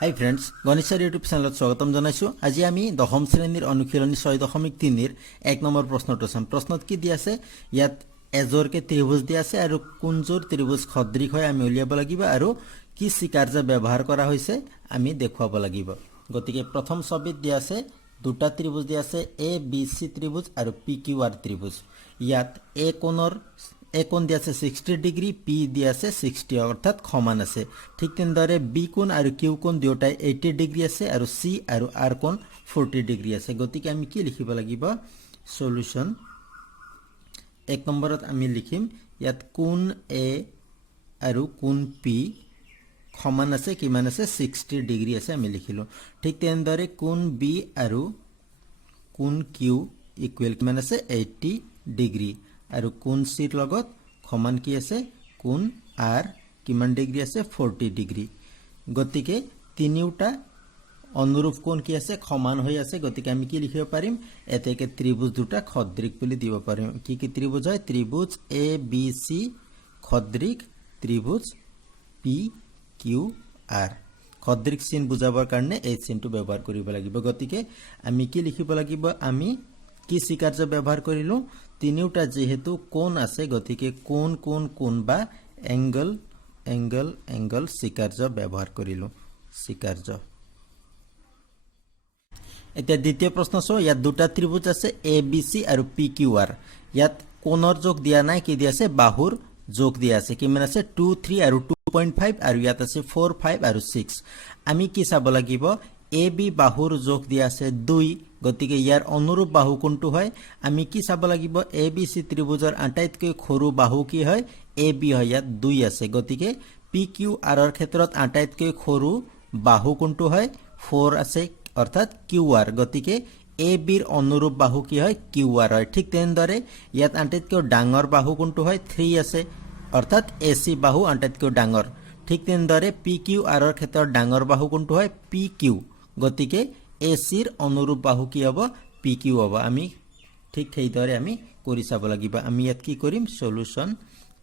হাই friends, Ganesh sir YouTube চেনেলত স্বাগতম জনাইছোঁ। আজি আমি দশম শ্ৰেণীৰ অনুশীলনী 6.3 1 নম্বৰ প্ৰশ্নটো চাম। প্ৰশ্নত কি দিয়া আছে? ইয়াত এজোৰকে ত্ৰিভুজ দিয়া আছে আৰু কোনযোৰ ত্ৰিভুজ সদৃশ হয় আমি উলিয়াব লাগিব আৰু কি চিকাৰ্য ব্যৱহাৰ কৰা হৈছে আমি দেখুৱাব লাগিব। গতিকে প্ৰথম ছবিত দিয়া আছে দুটা ত্ৰিভুজ দিয়া আছে, এ বি চি ত্ৰিভুজ আৰু পি কিউ আৰ ত্ৰিভুজ। ইয়াত এ কোণ দিয়া আছে 60 ডিগ্ৰী, পি দিয়া আছে 60, অৰ্থাৎ সমান আছে। ঠিক তেনেদৰে বি কোণ আৰু কিউ কোণ দুয়োটাই 80 ডিগ্ৰী আছে আৰু চি আৰু আৰ কোণ 40 ডিগ্ৰী আছে। গতিকে আমি কি লিখিব লাগিব? সলিউশন 1 নম্বৰত আমি লিখিম ইয়াত কোণ এ আৰু কোণ পি সমান আছে, কিমান আছে? 60 ডিগ্ৰী আছে, আমি লিখিলোঁ। ঠিক তেনেদৰে কোণ বি আৰু কোণ কিউ ইকুৱেল কিমান আছে? 80 ডিগ্ৰী আৰু কোণ চিৰ লগত সমান কি আছে? কোণ আৰ কিমান ডিগ্ৰী আছে? 40 ডিগ্ৰী। গতিকে তিনিওটা অনুৰূপ কোণ কি আছে? সমান হৈ আছে। গতিকে আমি কি লিখিব পাৰিম? এতেকে ত্ৰিভুজ দুটা সদৃশ বুলি দিব পাৰিম। কি কি ত্ৰিভুজ হয়? ত্ৰিভুজ এ বি চি সদৃশ ত্ৰিভুজ পি কিউ আৰ। সদৃশ চিন বুজাবৰ কাৰণে এই চিনটো ব্যৱহাৰ কৰিব লাগিব। গতিকে আমি কি লিখিব লাগিব? আমি কি চিকাৰ্য ব্যৱহাৰ কৰিলোঁ? তিনিওটা যেহেতু কোণ আছে, গতিকে কোণ কোণ কোণ বা এংগল এংগল এংগল চিকাৰ্য ব্যৱহাৰ কৰিলোঁ। চিকাৰ্য। এতিয়া দ্বিতীয় প্ৰশ্ন চাওঁ। ইয়াত দুটা ত্ৰিভুজ আছে, এ বি চি আৰু পি কিউ আৰ। ইয়াত কোণৰ যোগ দিয়া নাই, কি দিয়া আছে? বাহুৰ যোগ দিয়া আছে। কিমান আছে? 2, 3 আৰু 2.5 আৰু ইয়াত আছে 4, 5 আৰু 6। আমি কি চাব লাগিব? এ বি বাহুৰ যোগ দিয়া আছে 2, গতিকে ইয়াৰ অনুৰূপ বাহু কোনটো হয়? আমি কি চাব লাগিব? এ বি চি ত্ৰিভুজৰ আটাইতকৈ সৰু বাহু কি হয়? এ বি হয়। ইয়াত 2 আছে। গতিকে পি কিউ আৰৰ ক্ষেত্ৰত আটাইতকৈ সৰু বাহু কোনটো হয়? 4 আছে, অৰ্থাৎ কিউ আৰ। গতিকে এ বিৰ অনুৰূপ বাহু কি হয়? কিউ আৰ হয়। ঠিক তেনেদৰে ইয়াত আটাইতকৈ ডাঙৰ বাহু কোনটো হয়? 3 আছে, অৰ্থাৎ এ চি বাহু আটাইতকৈ ডাঙৰ। ঠিক তেনেদৰে পি কিউ আৰৰ ক্ষেত্ৰত ডাঙৰ বাহু কোনটো হয়? P Q. গতিকে এ চিৰ অনুৰূপ বাহু কি হ'ব? পি কিউ হ'ব। আমি ঠিক সেইদৰে আমি কৰি চাব লাগিব। আমি ইয়াত কি কৰিম? সলিউশন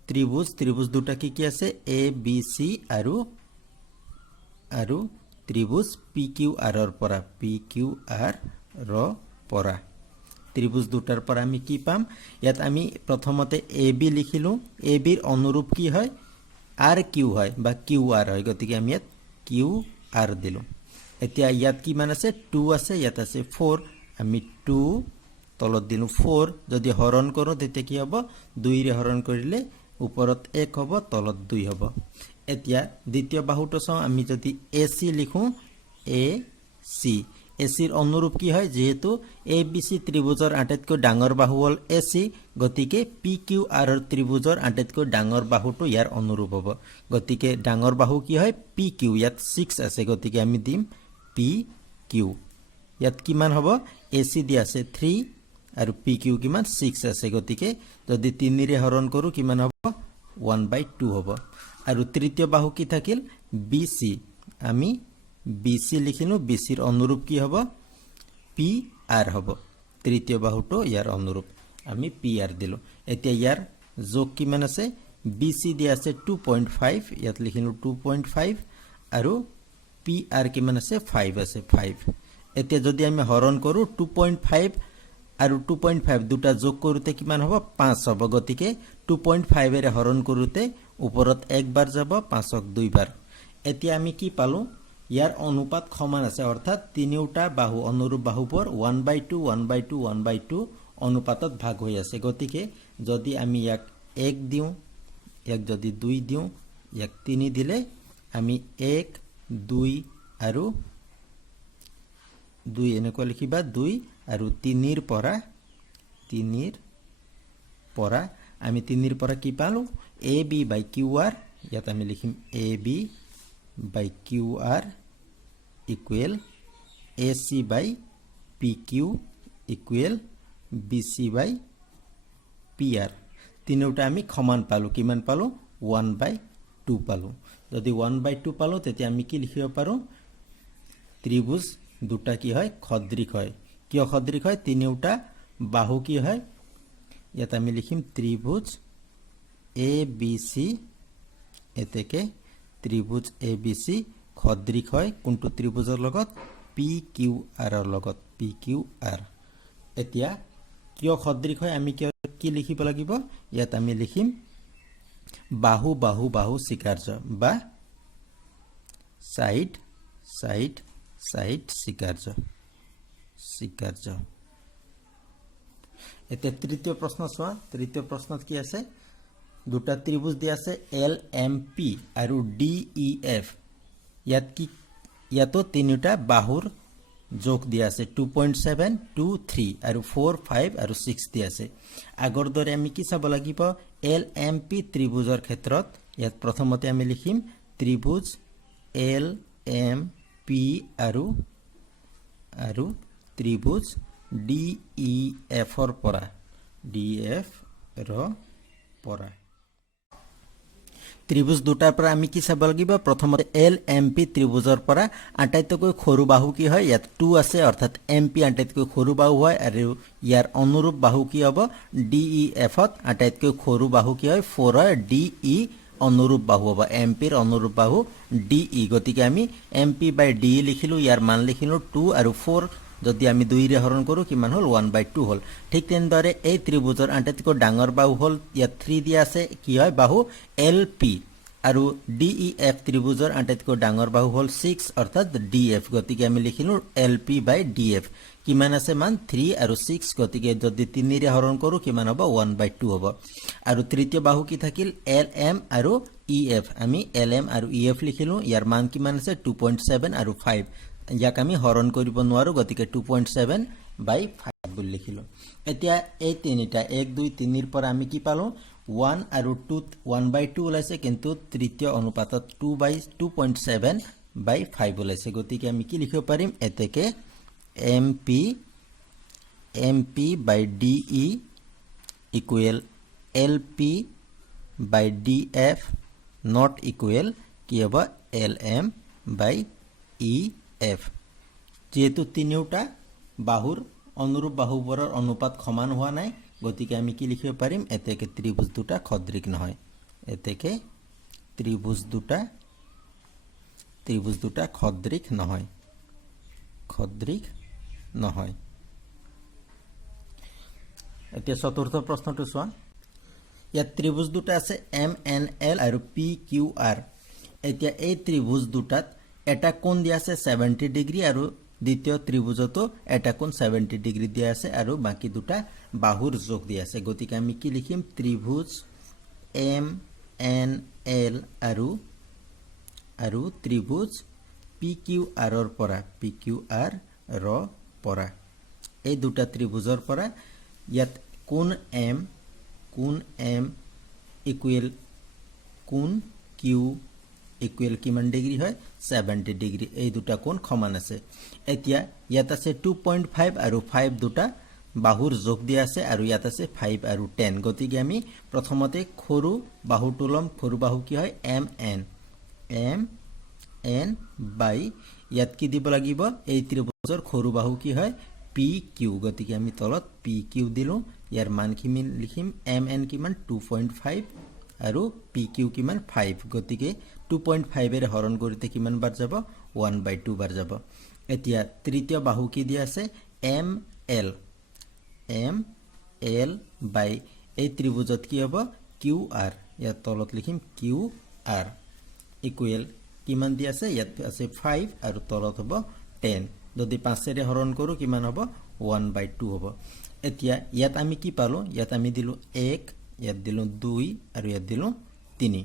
ত্ৰিভুজ দুটা কি কি আছে? এ বি চি আৰু ত্ৰিভুজ পি কিউ আৰৰ পৰা ত্ৰিভুজ দুটাৰ পৰা আমি কি পাম? ইয়াত আমি প্ৰথমতে এ বি লিখিলোঁ। এ বিৰ অনুৰূপ কি হয়? আৰ কিউ হয় বা কিউ আৰ হয়। গতিকে আমি ইয়াত কিউ আৰ দিলোঁ। এতিয়া ইয়াত কিমান আছে? 2 আছে, ইয়াত আছে 4। আমি 2 তলত দিলোঁ 4। যদি হৰণ কৰোঁ তেতিয়া কি হ'ব? 2ৰে হৰণ কৰিলে ওপৰত 1 হ'ব, তলত 2 হ'ব। এতিয়া দ্বিতীয় বাহুটো চাওঁ। আমি যদি এ চি লিখোঁ, এ চি, এ চিৰ অনুৰূপ কি হয়? যিহেতু এ বি চি ত্ৰিভুজৰ আটাইতকৈ ডাঙৰ বাহু হ'ল এ চি, গতিকে পি কিউ আৰৰ ত্ৰিভুজৰ আটাইতকৈ ডাঙৰ বাহুটো ইয়াৰ অনুৰূপ হ'ব। গতিকে ডাঙৰ বাহু কি হয়? P Q. ইয়াত 6 আছে, গতিকে আমি দিম পি কিউ। ইয়াত কিমান হ'ব? এ চি দিয়া আছে 3 আৰু পি কিউ কিমান? 6 আছে। গতিকে যদি 3ৰে হৰণ কৰোঁ কিমান হ'ব? 1/2 হ'ব। আৰু তৃতীয় বাহু কি থাকিল? B C. আমি বি চি লিখিলোঁ। বি চিৰ অনুৰূপ কি হ'ব? পি আৰ হ'ব। তৃতীয় বাহুটো ইয়াৰ অনুৰূপ, আমি পি আৰ দিলোঁ। এতিয়া ইয়াৰ যোগ কিমান আছে? বি চি দিয়া আছে 2.5, ইয়াত লিখিলোঁ 2.5 আৰু পি আৰ কিমান আছে? 5 আছে, 5। এতিয়া যদি আমি হৰণ কৰোঁ 2.5 আৰু 2.5 দুটা যোগ কৰোঁতে কিমান হ'ব? 5 হ'ব। গতিকে 2.5ৰে হৰণ কৰোঁতে ওপৰত 1 বাৰ যাব, 5ক 2 বাৰ। এতিয়া আমি কি পালোঁ? ইয়াৰ অনুপাত সমান আছে, অৰ্থাৎ তিনিওটা বাহু অনুৰূপ বাহুবোৰ 1/2 1/2 1/2 অনুপাতত ভাগ হৈ আছে। গতিকে যদি আমি ইয়াক 1 দিওঁ, ইয়াক যদি 2 দিওঁ, ইয়াক 3 দিলে আমি 1 2 আৰু 2 এনেকুৱা লিখিবা, 2 আৰু 3ৰ পৰা আমি 3ৰ পৰা কি পালোঁ? A B by Q R. ইয়াত আমি লিখিম A B by Q R equal A C by P Q equal B C by P R. তিনিওটা আমি সমান পালোঁ। কিমান পালোঁ? 1/2 পালোঁ। যদি 1/2 পালোঁ তেতিয়া আমি কি লিখিব পাৰোঁ? ত্ৰিভুজ দুটা কি হয়? সদৃশ হয়। কিয় সদৃশ হয়? তিনিওটা বাহু কি হয়? ইয়াত আমি লিখিম ত্রিভুজ এ বি সি, এ থেকে ত্রিভুজ এ বি সি খদ্ৰিক হয় কোনটো ত্ৰিভুজৰ লগত পি কিউ আৰৰ লগত পি কিউ আৰ এতিয়া কিয় খদ্ৰিক হয় আমি কি লিখিব লাগিব ইয়াত আমি লিখিম বাহু বাহু বাহু স্বীকাৰ্য বা সাইড সাইড সাইড স্বীকাৰ্য স্বীকাৰ্য এতিয়া তৃতীয় প্ৰশ্ন চোৱা তৃতীয় প্ৰশ্নত কি আছে দুটা ত্ৰিভুজ দিয়া আছে এল এম পি আৰু ডি ই এফ ইয়াতো তিনিটা বাহুৰ যোগ দিয়া আছে 2.7 2 3 আৰু 4 5 আৰু 6 দিয়া আছে আগৰ দৰে আমি কি চাব লাগিব এল এম পি ত্ৰিভুজৰ ক্ষেত্ৰত ইয়াত প্ৰথমতে আমি লিখিম ত্ৰিভুজ এল এম পি আৰু ত্ৰিভুজ ডি ই এফৰ পৰা ডি এফ ৰ পৰা ত্ৰিভুজ দুটাৰ পৰা আমি কি চাব লাগিব প্ৰথমতে এল এম পি ত্ৰিভুজৰ পৰা আটাইতকৈ সৰু বাহু কি হয় ইয়াত 2 আছে অৰ্থাৎ এম পি আটাইতকৈ সৰু বাহু হয় আৰু ইয়াৰ অনুৰূপ বাহু কি হ'ব ডি ই এফত আটাইতকৈ সৰু বাহু কি হয় 4 হয় ডি ই অনুৰূপ বাহু হ'ব এম পিৰ অনুৰূপ বাহু ডি ই গতিকে আমি এম পি বাই ডি ই লিখিলোঁ ইয়াৰ মান লিখিলোঁ 2 আৰু 4 যদি আমি 2 ৰে হৰণ কৰোঁ কিমান হ'ল 1/2 হ'ল ঠিক তেনেদৰে এই ত্ৰিভুজৰ আটাইতকৈ ডাঙৰ বাহু হ'ল ইয়াত 3 দিয়া আছে কি হয় বাহু এল পি আৰু ডি ই এফ ত্ৰিভুজৰ আটাইতকৈ ডাঙৰ বাহু হ'ল 6 অৰ্থাৎ ডি এফ গতিকে আমি লিখিলোঁ এল পি বাই ডি এফ কিমান আছে মান 3 আৰু 6 গতিকে যদি 3 ৰে হৰণ কৰোঁ কিমান হ'ব 1/2 হ'ব আৰু তৃতীয় বাহু কি থাকিল এল এম আৰু ই এফ আমি এল এম আৰু ই এফ লিখিলোঁ ইয়াৰ মান কিমান আছে 2.7 আৰু 5 ইয়াক আমি হৰণ কৰিব নোৱাৰো গতিকে 2.7 বাই 5 বুলি লিখিলোঁ এতিয়া এই তিনিটা 1 2 3 ৰ পৰা আমি কি পালো 1 আৰু 2 1/2 ওলাইছে কিন্তু তৃতীয় অনুপাতত 2.7 বাই 5 ওলাইছে গতিকে আমি কি লিখিব পাৰিম এতেকে MP by DE equal LP by DF not equal কি হ'ব LM বাই EF যেহেতু তিনিওটা বাহুৰ অনুৰূপ বাহুবোৰৰ অনুপাত সমান হোৱা নাই গতিকে আমি কি লিখিব পাৰিম এতেকে ত্ৰিভুজ দুটা খদ্ৰিক নহয় এতেকে ত্ৰিভুজ দুটা খদ্ৰিক নহয় এতিয়া চতুৰ্থ প্ৰশ্নটো চোৱা ইয়াত ত্ৰিভুজ দুটা আছে MNL আৰু PQR এতিয়া এই ত্ৰিভুজ দুটাত এটা কোণ দিয়া আছে 70 ডিগ্ৰী আৰু দ্বিতীয় ত্ৰিভুজতো এটা কোণ 70 ডিগ্ৰী দিয়া আছে আৰু বাকি দুটা বাহুৰ যোগ দিয়া আছে গতিকে আমি কি লিখিম ত্ৰিভুজ MNL আৰু ত্ৰিভুজ PQR ৰ পৰা এই দুটা ত্ৰিভুজৰ পৰা ইয়াত কোণ M ইকুৱেল কোণ Q ইকুৱেল কিমান ডিগ্ৰী হয় 70 ডিগ্ৰী এই দুটা কোণ সমান আছে এতিয়া ইয়াত আছে 2.5 আৰু 5 দুটা বাহুৰ যোগ দিয়া আছে আৰু ইয়াত আছে 5 আৰু 10 গতিকে আমি প্ৰথমতে সৰু বাহুটো লম সৰু বাহু কি হয় MN বাই ইয়াত কি দিব লাগিব এই ত্ৰিভুজৰ সৰু বাহু কি হয় PQ গতিকে আমি তলত PQ দিলো ইয়াৰ মান কিমান লিখিম MN কিমান 2.5 আৰু PQ কিমান 5 গতিকে 2.5 এৰে হৰণ কৰিতে কিমান বাৰ যাব 1/2 বাৰ যাব এতিয়া তৃতীয় বাহু কি দিয়া আছে ML বাই এই ত্ৰিভুজত কি হ'ব QR ইয়াত তলত লিখিম QR ইকুৱেল কিমান দিয়া আছে ইয়াত আছে 5 আৰু তলত হ'ব 10 যদি 5 এৰে হৰণ কৰো কিমান হ'ব 1/2 হ'ব এতিয়া ইয়াত আমি কি পালো ইয়াত আমি দিলো 1 ইয়াত দিলো 2 আৰু ইয়াত দিলো 3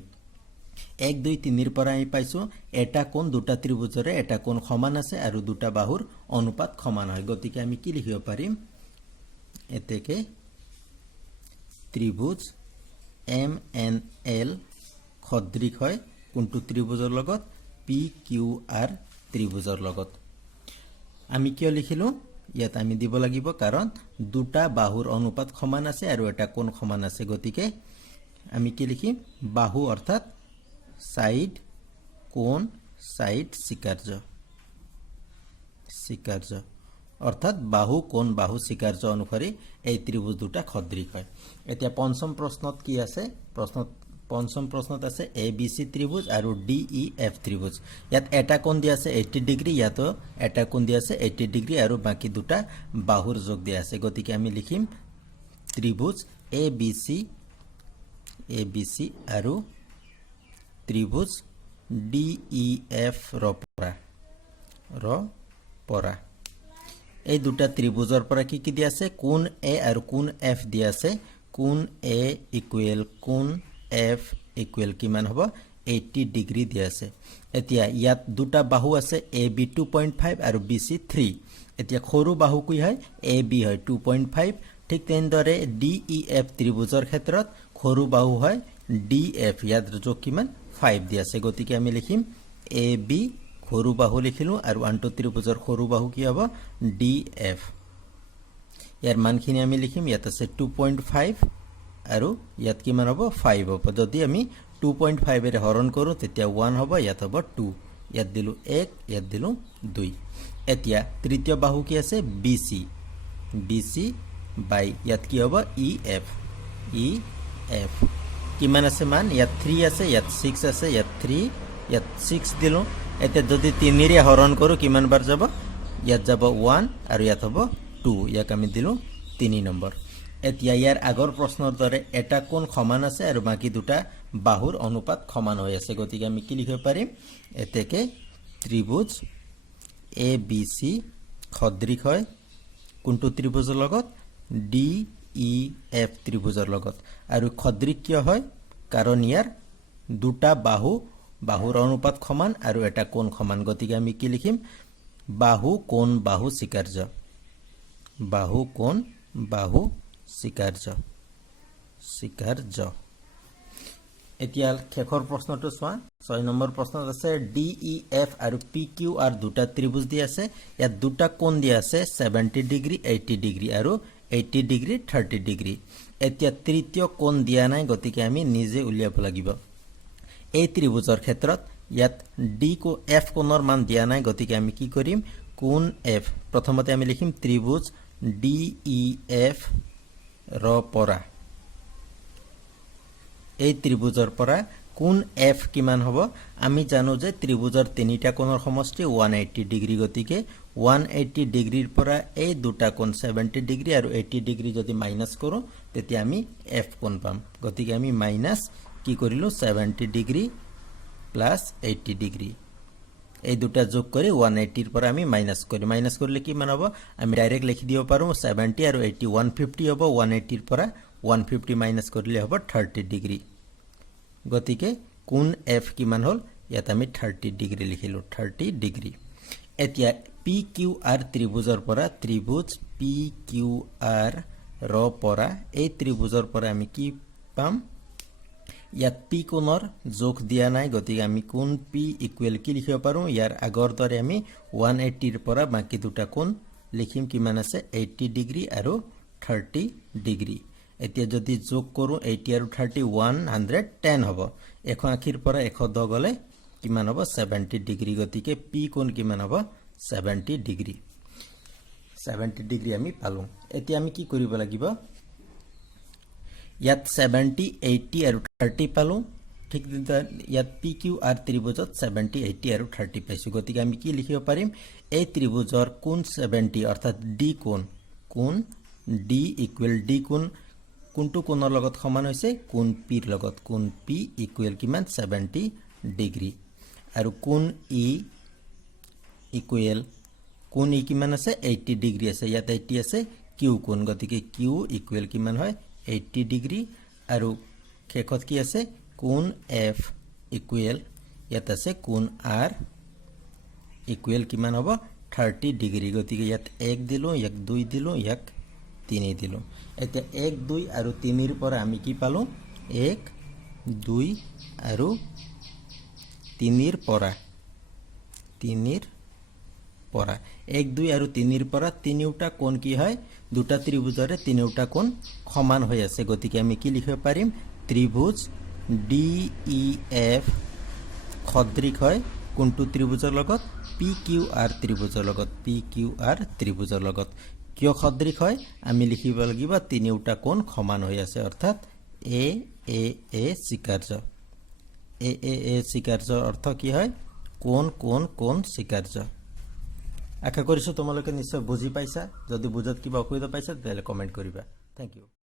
1 2 3 ৰ পৰা আমি পাইছো এটা কোণ দুটা ত্ৰিভুজৰে এটা কোণ সমান আছে আৰু দুটা বাহুৰ অনুপাত সমান হয় গতিকে আমি কি লিখিব পাৰিম এতেকে ত্ৰিভুজ MNL খদ্ৰিক হয় কোনটো ত্ৰিভুজৰ লগত PQR ত্ৰিভুজৰ লগত আমি কিয় লিখিলো ইয়াত আমি দিব লাগিব কাৰণ দুটা বাহুৰ অনুপাত সমান আছে আৰু এটা কোণ সমান আছে গতিকে আমি কি লিখিম বাহু অৰ্থাৎ সাইড কোণ সাইড স্বীকাৰ্য অৰ্থাৎ বাহু কোণ বাহু স্বীকাৰ্য অনুসাৰে এই ত্ৰিভুজ দুটা খদ্ৰিক হয় এতিয়া পঞ্চম প্ৰশ্নত কি আছে প্ৰশ্নত পঞ্চম প্ৰশ্নত আছে এ বি চি ত্ৰিভুজ আৰু ডি ই এফ ত্ৰিভুজ ইয়াত এটা কোণ দিয়া আছে 80 ডিগ্ৰী ইয়াতো এটা কোণ দিয়া আছে 80 ডিগ্ৰী আৰু বাকি দুটা বাহুৰ যোগ দিয়া আছে গতিকে আমি লিখিম ত্ৰিভুজ এ বি চি আৰু ত্ৰিভুজ ডি ই এফ ৰ পৰা এই দুটা ত্ৰিভুজৰ পৰা কি কি দিয়া আছে কোণ এ আৰু কোণ এফ দিয়া আছে কোণ এ ইকুৱেল কোণ এফ ইকুৱেল কিমান হ'ব 80 ডিগ্ৰী দিয়া আছে এতিয়া ইয়াত দুটা বাহু আছে এ বি 2.5 আৰু বি চি 3 এতিয়া সৰু বাহু কি হয় এ বি হয় 2.5 ঠিক তেনেদৰে ডি ই এফ ত্ৰিভুজৰ ক্ষেত্ৰত সৰু বাহু হয় ডি এফ ইয়াত যোগ কিমান 5 দিয়া আছে গতিকে আমি লিখিম এ বি সৰু বাহু লিখিলো আৰু আনটো ত্ৰিভুজৰ সৰু বাহু কি হ'ব ডি এফ ইয়াৰ মানখিনি আমি লিখিম ইয়াত আছে 2.5 আৰু ইয়াত কিমান হ'ব 5 হ'ব যদি আমি 2.5 এৰে হৰণ কৰো তেতিয়া 1 হ'ব ইয়াত হ'ব 2 ইয়াত দিলো 1 ইয়াত দিলো 2 এতিয়া তৃতীয় বাহু কি আছে বিসি বাই ইয়াত কি হ'ব ই এফ কিমান আছে মান ইয়াত 3 আছে ইয়াত 6 আছে ইয়াত 3 ইয়াত 6 দিলো এতিয়া যদি 3 ৰে হৰণ কৰো কিমান বাৰ যাব ইয়াত যাব 1 আৰু ইয়াত হ'ব 2 ইয়াক আমি দিলো 3 নম্বৰ এতিয়া ইয়াৰ আগৰ প্ৰশ্নৰ দৰে এটা কোণ সমান আছে আৰু বাকি দুটা বাহুৰ অনুপাত সমান হৈ আছে গতিকে আমি কি লিখিব পাৰিম এতেকে ত্ৰিভুজ এ বি চি সদৃশ হয় কোনটো ত্ৰিভুজৰ লগত ডি ই এফ ত্ৰিভুজৰ লগত আৰু সদৃশ কিয় হয় কাৰণ ইয়াৰ দুটা বাহুৰ অনুপাত সমান আৰু এটা কোণ সমান গতিকে আমি কি লিখিম বাহু কোণ বাহু স্বীকাৰ্য বাহু কোণ বাহু স্বীকাৰ্য এতিয়া শেষৰ প্ৰশ্নটো চোৱা 6 নম্বৰ প্ৰশ্নত আছে ডি ই এফ আৰু পি কিউ আৰ দুটা ত্ৰিভুজ দিয়া আছে ইয়াত দুটা কোণ দিয়া আছে 70 ডিগ্ৰী 80 ডিগ্ৰী আৰু 80 ডিগ্ৰী 30 ডিগ্ৰী এতিয়া তৃতীয় কোণ দিয়া নাই গতিকে আমি নিজে উলিয়াব লাগিব এই ত্ৰিভুজৰ ক্ষেত্ৰত ইয়াত ডি কো এফ কোণৰ মান দিয়া নাই গতিকে আমি কি কৰিম কোণ এফ প্ৰথমতে আমি লিখিম ত্ৰিভুজ ডি ই এফ ৰ পৰা এই ত্ৰিভুজৰ পৰা কোণ এফ কিমান হ'ব আমি জানো যে ত্ৰিভুজৰ তিনিটা কোণৰ সমষ্টি 180 ডিগ্ৰী গতিকে 180 ডিগ্ৰীৰ পৰা এই দুটা কোণ 70 ডিগ্ৰী আৰু 80 ডিগ্ৰী যদি মাইনাস কৰো তেতিয়া আমি এফ কোণ পাম গতিকে আমি মাইনাস কি কৰিলো 70 ডিগ্ৰী প্লাস 80 ডিগ্ৰী এই দুটা যোগ কৰি 180 ৰ পৰা আমি মাইনাস কৰিলে কি মান হ'ব আমি ডাইৰেক্ট লিখি দিব পাৰো 70 আৰু 80 150 হ'ব 180 ৰ পৰা 150 মাইনাস কৰিলে হ'ব 30 ডিগ্ৰী গতিকে কোণ এফ কিমান হল ইয়াত আমি 30 ডিগ্ৰী লিখিলো 30 ডিগ্ৰী এতিয়া পি কিউ আৰ ত্ৰিভুজৰ পৰা ত্ৰিভুজ পি কিউ আৰ ৰ পৰা এই ত্ৰিভুজৰ পৰা আমি কি পাম ইয়াত পি কোণৰ যোগ দিয়া নাই গতিকে আমি কোণ পি ইকুৱেল কি লিখিব পাৰো ইয়াৰ আগৰ দৰে আমি 180 ৰ পৰা বাকি দুটা কোণ লিখিম কিমান আছে 80 ডিগ্ৰী আৰু 30 ডিগ্ৰী এতিয়া যদি যোগ কৰো 80 আৰু 30 110 হ'ব 180 ৰ পৰা 110 গলে কিমান হ'ব 70 ডিগ্ৰী গতিকে পি কোণ কিমান হ'ব 70 ডিগ্ৰী আমি পালো এতিয়া আমি কি কৰিব লাগিব ইয়াত 70 80 আৰু 30 পালো ঠিক ইয়াত পি কিউ আৰ ত্ৰিভুজত 70 80 আৰু 30 পাইছো গতিকে আমি কি লিখিব পাৰিম এই ত্ৰিভুজৰ কোণ 70 অৰ্থাৎ ডি কোণ ডি ইকুৱেল ডি কোনটো কোণৰ লগত সমান হৈছে কোণ পিৰ লগত কোণ পি ইকুৱেল কিমান 70 ডিগ্ৰী আৰু কোণ ই ইকুৱেল কোণ ই কিমান আছে 80 ডিগ্ৰী আছে ইয়াত 80 আছে কিউ কোণ গতিকে কিউ ইকুৱেল কিমান হয় 80 ডিগ্ৰী আৰু শেষত কি আছে কোণ এফ ইকুৱেল ইয়াত আছে কোণ আৰ ইকুৱেল কিমান হ'ব 30 ডিগ্ৰী গতিকে ইয়াত 1 দিলো ইয়াক 2 দিলো ইয়াক 3 দিলো এতিয়া 1 2 আৰু 3 ৰ পৰা আমি কি পালো 1 2 আৰু 3 ৰ পৰা 1 2 আৰু 3 ৰ পৰা তিনিওটা কোণ কি হয় দুটা ত্ৰিভুজৰে তিনিওটা কোণ সমান হৈ আছে গতিকে আমি কি লিখিব পাৰিম ত্ৰিভুজ ডি ই এফ সদৃশ হয় কোনটো ত্ৰিভুজৰ লগত পি কিউ আৰ ত্ৰিভুজৰ লগত কিয় সদৃশ হয় আমি লিখিব লাগিব তিনিওটা কোণ সমান হৈ আছে অৰ্থাৎ এ এ এ স্বীকাৰ্য এ এ এ স্বীকাৰ্য অৰ্থ কি হয় কোন কোন কোন স্বীকাৰ্য আশা কৰিছোঁ তোমালোকে নিশ্চয় বুজি পাইছা যদি বুজাত কিবা অসুবিধা পাইছা তেতিয়াহ'লে কমেণ্ট কৰিবা থেংক ইউ